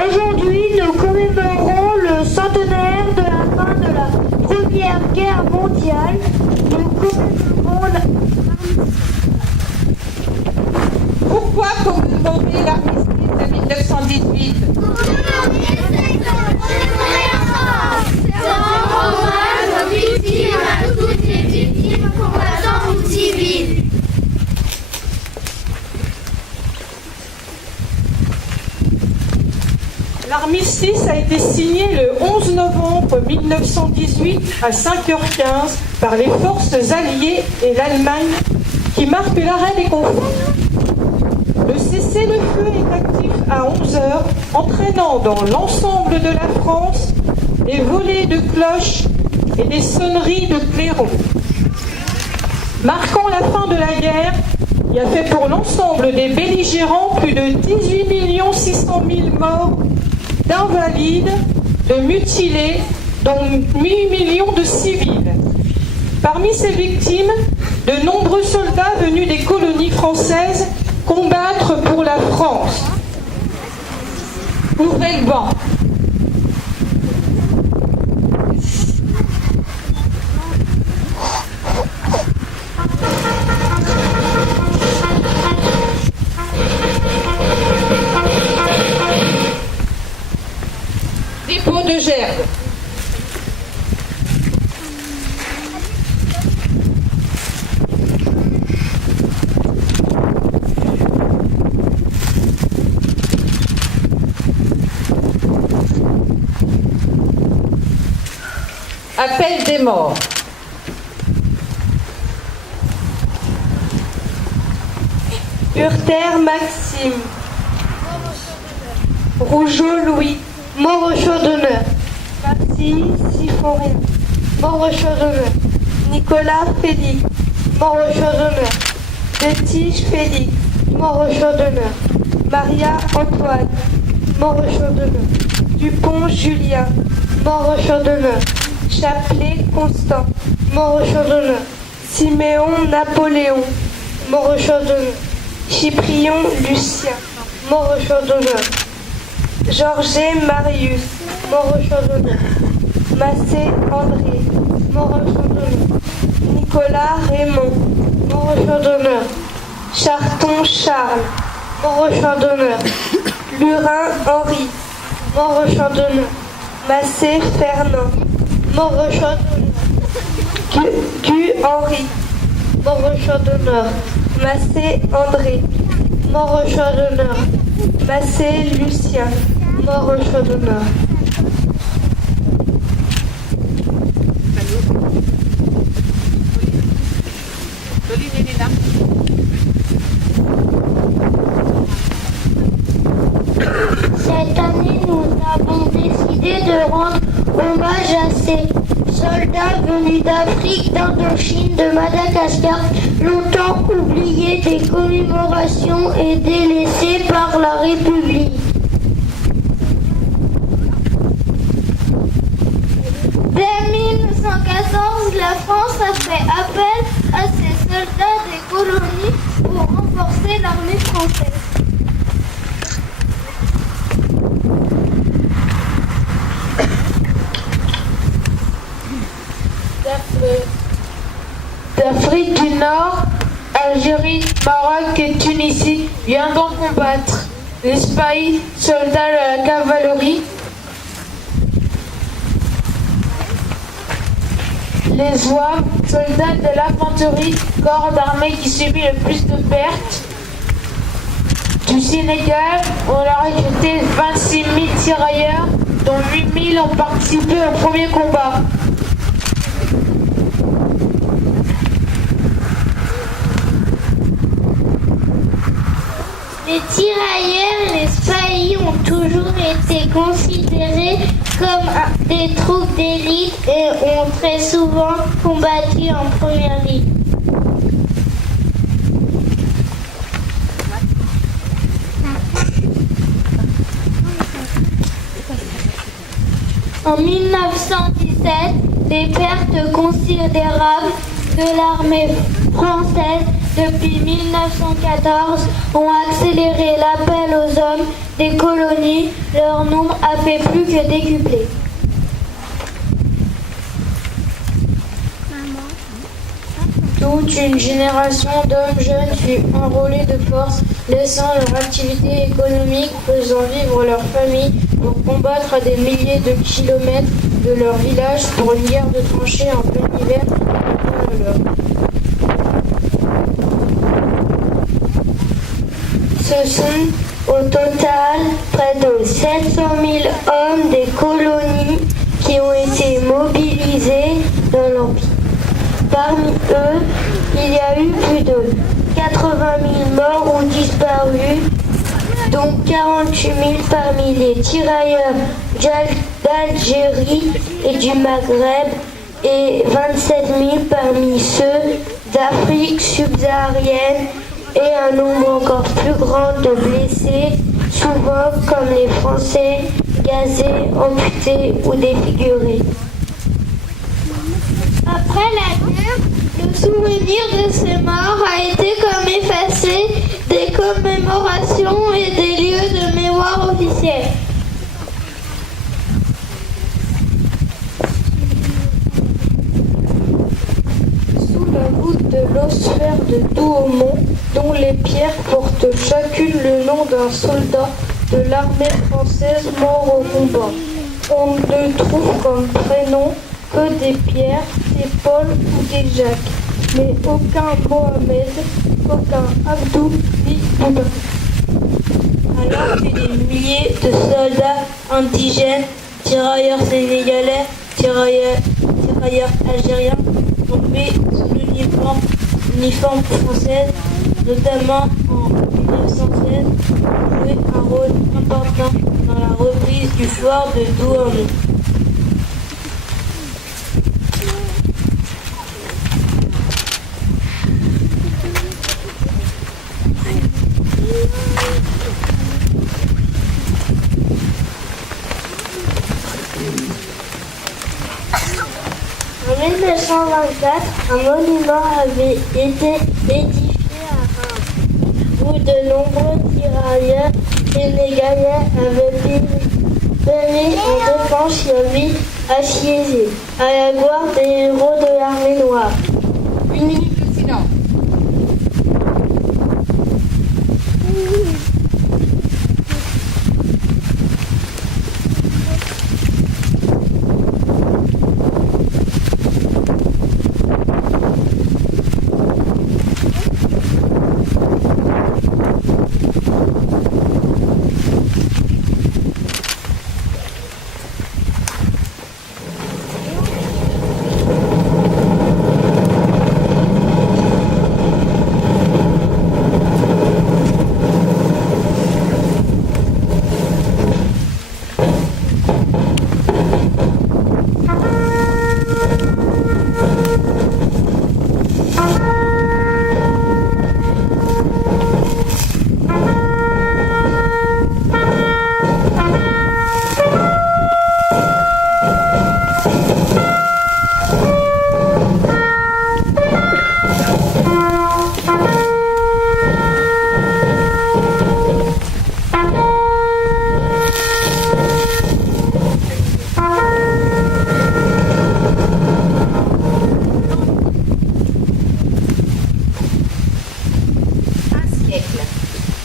Aujourd'hui, nous commémorons le centenaire de la fin de la Première Guerre mondiale. Nous commémorons Pourquoi commémorer l'armistice de 1918? L'armistice a été signé le 11 novembre 1918 à 5h15 par les forces alliées et l'Allemagne qui marque l'arrêt des conflits. Le cessez-le-feu est actif à 11h, entraînant dans l'ensemble de la France des volées de cloches et des sonneries de clairons. Marquant la fin de la guerre, qui a fait pour l'ensemble des belligérants plus de 18 600 000 morts, d'invalides, de mutilés, dont 8 millions de civils. Parmi ces victimes, de nombreux soldats venus des colonies françaises combattre pour la France. Ouvrez le banc. Dépôt de gerbe. Appel des morts. Urter Maxime, Rougeau Louis, mort au chaud d'honneur. Maxime Siforien, mort au chaud d'honneur. Nicolas Félix, mort au chaud d'honneur. Detige Félix, mort au chaud d'honneur. Maria Antoine, mort au chaud d'honneur. Dupont Julien, mort au chaud d'honneur. Chapelet Constant, mort au chaud d'honneur. Siméon Napoléon, mort au chaud d'honneur. Cyprien Lucien, mort au chaud d'honneur. Georges Marius, mort au chaud d'honneur. Massé André, mort au chaud d'honneur. Nicolas Raymond, mort au chaud d'honneur. Charton Charles, mort au chaud d'honneur. Lurin Henri, mort au chaud d'honneur. Massé Fernand, mort au chaud d'honneur. Gu Henri, mort au chaud d'honneur. Massé André, mort au chaud d'honneur. Massé Lucien, mort au chaud d'honneur. Cette année, nous avons décidé de rendre hommage à ces soldats venus d'Afrique, d'Indochine, de Madagascar, longtemps oubliés des commémorations et délaissés par la République. Dès 1914, la France a fait appel à ces soldats des colonies pour renforcer l'armée française. D'Afrique du Nord, Algérie, Maroc et Tunisie viendront combattre. L'Espagne, soldats de la cavalerie. Les Zouaves, soldats de l'infanterie, corps d'armée qui subit le plus de pertes. Du Sénégal, on a recruté 26 000 tirailleurs, dont 8 000 ont participé au premier combat. Les tirailleurs et les spahis ont toujours été considérés comme des troupes d'élite et ont très souvent combattu en première ligne. En 1917, les pertes considérables de l'armée française depuis 1914 ont accéléré l'appel aux hommes des colonies. Leur nombre a fait plus que décupler. Toute une génération d'hommes jeunes fut enrôlée de force, laissant leur activité économique, faisant vivre leur famille pour combattre à des milliers de kilomètres de leur village pour une guerre de tranchées en plein hiver. Ce sont au total près de 700 000 hommes des colonies qui ont été mobilisés dans l'Empire. Parmi eux, il y a eu plus de 80 000 morts ou disparus, dont 48 000 parmi les tirailleurs d'Algérie et du Maghreb et 27 000 parmi ceux d'Afrique subsaharienne et un nombre encore plus grand de blessés, souvent comme les Français, gazés, amputés ou défigurés. Après la guerre, le souvenir de ces morts a été comme effacé des commémorations et des lieux de mémoire officiels. Sous la voûte de l'ossuaire de Douaumont, dont les pierres portent chacune le nom d'un soldat de l'armée française mort au combat, on ne trouve comme prénom que des Pierre, des Paul ou des Jacques, mais aucun Mohamed, aucun Abdou ni Bouba. Alors que des milliers de soldats indigènes, tirailleurs sénégalais, tirailleurs algériens tombés sous l'uniforme française, notamment en 1913, ont joué un rôle important dans la reprise du fort de Douaumont. En 1924, un monument avait été édifié à Reims, où de nombreux tirailleurs sénégalais avaient péri en défense sur l'île assiégée, à la gloire des héros de l'armée noire. 1 minute de silence.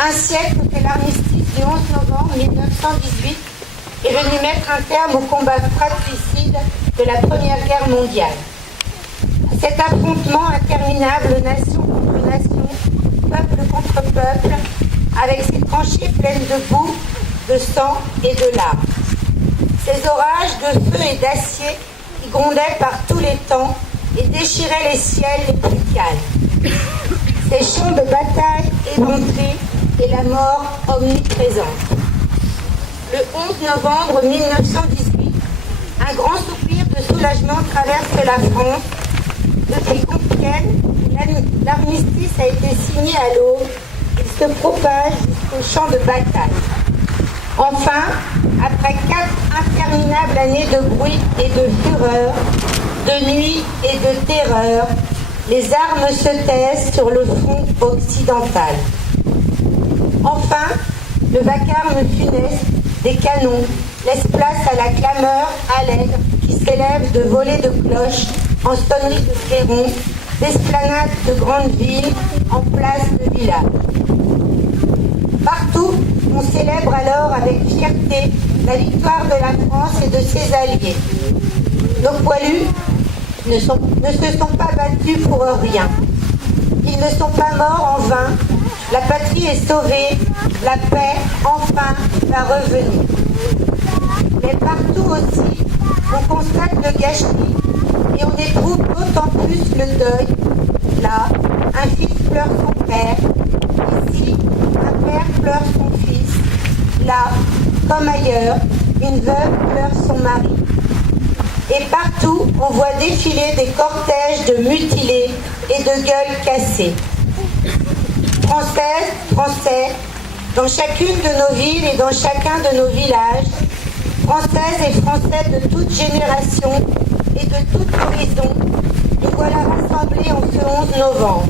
Un siècle que l'armistice du 11 novembre 1918 est venu mettre un terme au combat fratricide de la Première Guerre mondiale. Cet affrontement interminable, nation contre nation, peuple contre peuple, avec ses tranchées pleines de boue, de sang et de larmes. Ces orages de feu et d'acier qui grondaient par tous les temps et déchiraient les ciels les plus calmes. Ces champs de bataille éventrés et la mort omniprésente. Le 11 novembre 1918, un grand soupir de soulagement traverse la France. Depuis Compiègne, l'armistice a été signé à l'aube. Il se propage jusqu'au champ de bataille. Enfin, après 4 interminables années de bruit et de fureur, de nuit et de terreur, les armes se taisent sur le front occidental. Enfin, le vacarme funeste des canons laisse place à la clameur allègre qui s'élève de volées de cloches en sonneries de clairons, d'esplanades de grandes villes en places de villages. Partout, on célèbre alors avec fierté la victoire de la France et de ses alliés. Nos poilus ne se sont pas battus pour rien. Ils ne sont pas morts en vain. La patrie est sauvée. La paix, enfin, va revenir. Mais partout aussi, on constate le gâchis et on éprouve d'autant plus le deuil. Là, un fils pleure son père. Ici, un père pleure son fils. Là, comme ailleurs, une veuve pleure son mari. Et partout, on voit défiler des cortèges de mutilés et de gueules cassées. Françaises, Français, dans chacune de nos villes et dans chacun de nos villages, Françaises et Français de toute génération et de tout horizon, nous voilà rassemblés en ce 11 novembre.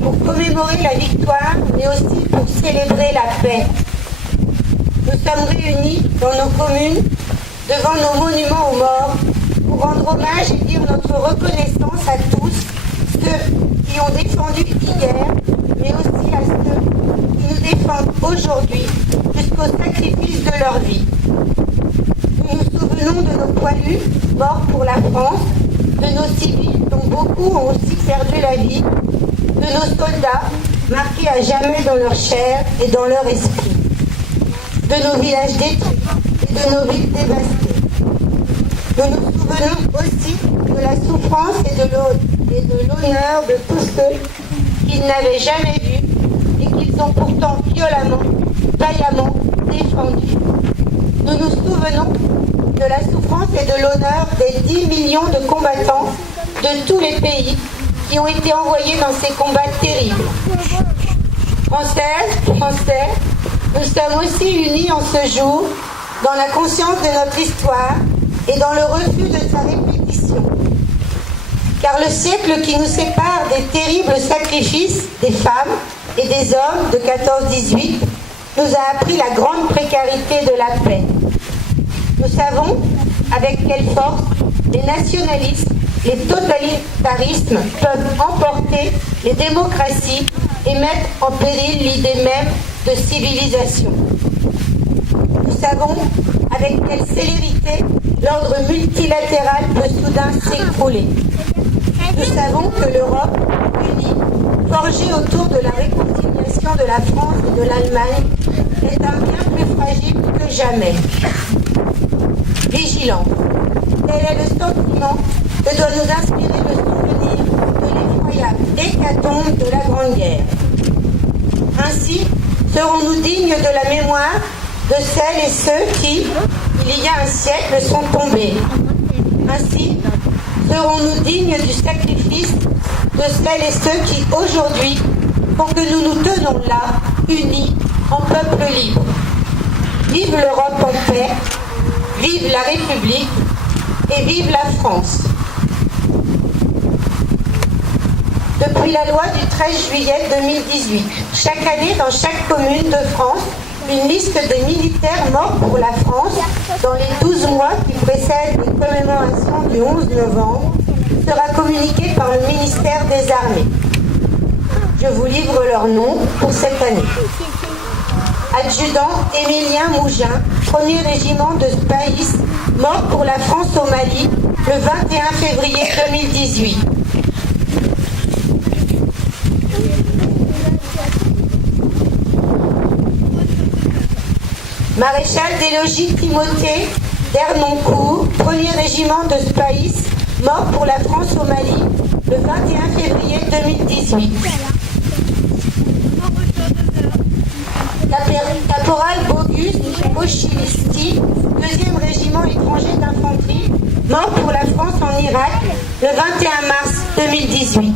Pour commémorer la victoire, mais aussi pour célébrer la paix. Nous sommes réunis dans nos communes, devant nos monuments aux morts, pour rendre hommage et dire notre reconnaissance à tous ceux qui ont défendu hier, mais aussi à ceux qui nous défendent aujourd'hui jusqu'au sacrifice de leur vie. Nous nous souvenons de nos poilus morts pour la France, de nos civils dont beaucoup ont aussi perdu la vie, de nos soldats marqués à jamais dans leur chair et dans leur esprit, de nos villages détruits et de nos villes dévastées. Nous nous souvenons aussi de la souffrance et de l'honneur de tous ceux qu'ils n'avaient jamais vus et qu'ils ont pourtant violemment, vaillamment défendus. Nous nous souvenons de la souffrance et de l'honneur des 10 millions de combattants de tous les pays qui ont été envoyés dans ces combats terribles. Françaises, Français, nous sommes aussi unis en ce jour dans la conscience de notre histoire et dans le refus de sa répétition. Car le siècle qui nous sépare des terribles sacrifices des femmes et des hommes de 14-18 nous a appris la grande précarité de la paix. Nous savons avec quelle force les nationalistes, les totalitarismes peuvent emporter les démocraties et mettre en péril l'idée même de civilisation. Nous savons avec quelle célérité l'ordre multilatéral peut soudain s'écrouler. Nous savons que l'Europe, unie, forgée autour de la réconciliation de la France et de l'Allemagne, est un bien plus fragile que jamais. Vigilance, tel est le sentiment que doit nous inspirer le souvenir de l'effroyable hécatombe de la Grande Guerre. Ainsi, serons-nous dignes de la mémoire de celles et ceux qui, il y a un siècle, sont tombés. Ainsi, serons-nous dignes du sacrifice de celles et ceux qui, aujourd'hui, font que nous nous tenons là, unis, en peuple libre. Vive l'Europe en paix, vive la République et vive la France. Depuis la loi du 13 juillet 2018, chaque année, dans chaque commune de France, une liste des militaires morts pour la France dans les 12 mois qui précèdent les commémorations du 11 novembre sera communiquée par le ministère des Armées. Je vous livre leurs noms pour cette année. Adjudant Émilien Mougin, 1er régiment de Spaïs, mort pour la France au Mali le 21 février 2018. Maréchal des logis Timothée d'Ernoncourt, 1er régiment de Spaïs, mort pour la France au Mali le 21 février 2018. Caporal Bogus Ochilisti, 2e régiment étranger d'infanterie, mort pour la France en Irak le 21 mars 2018.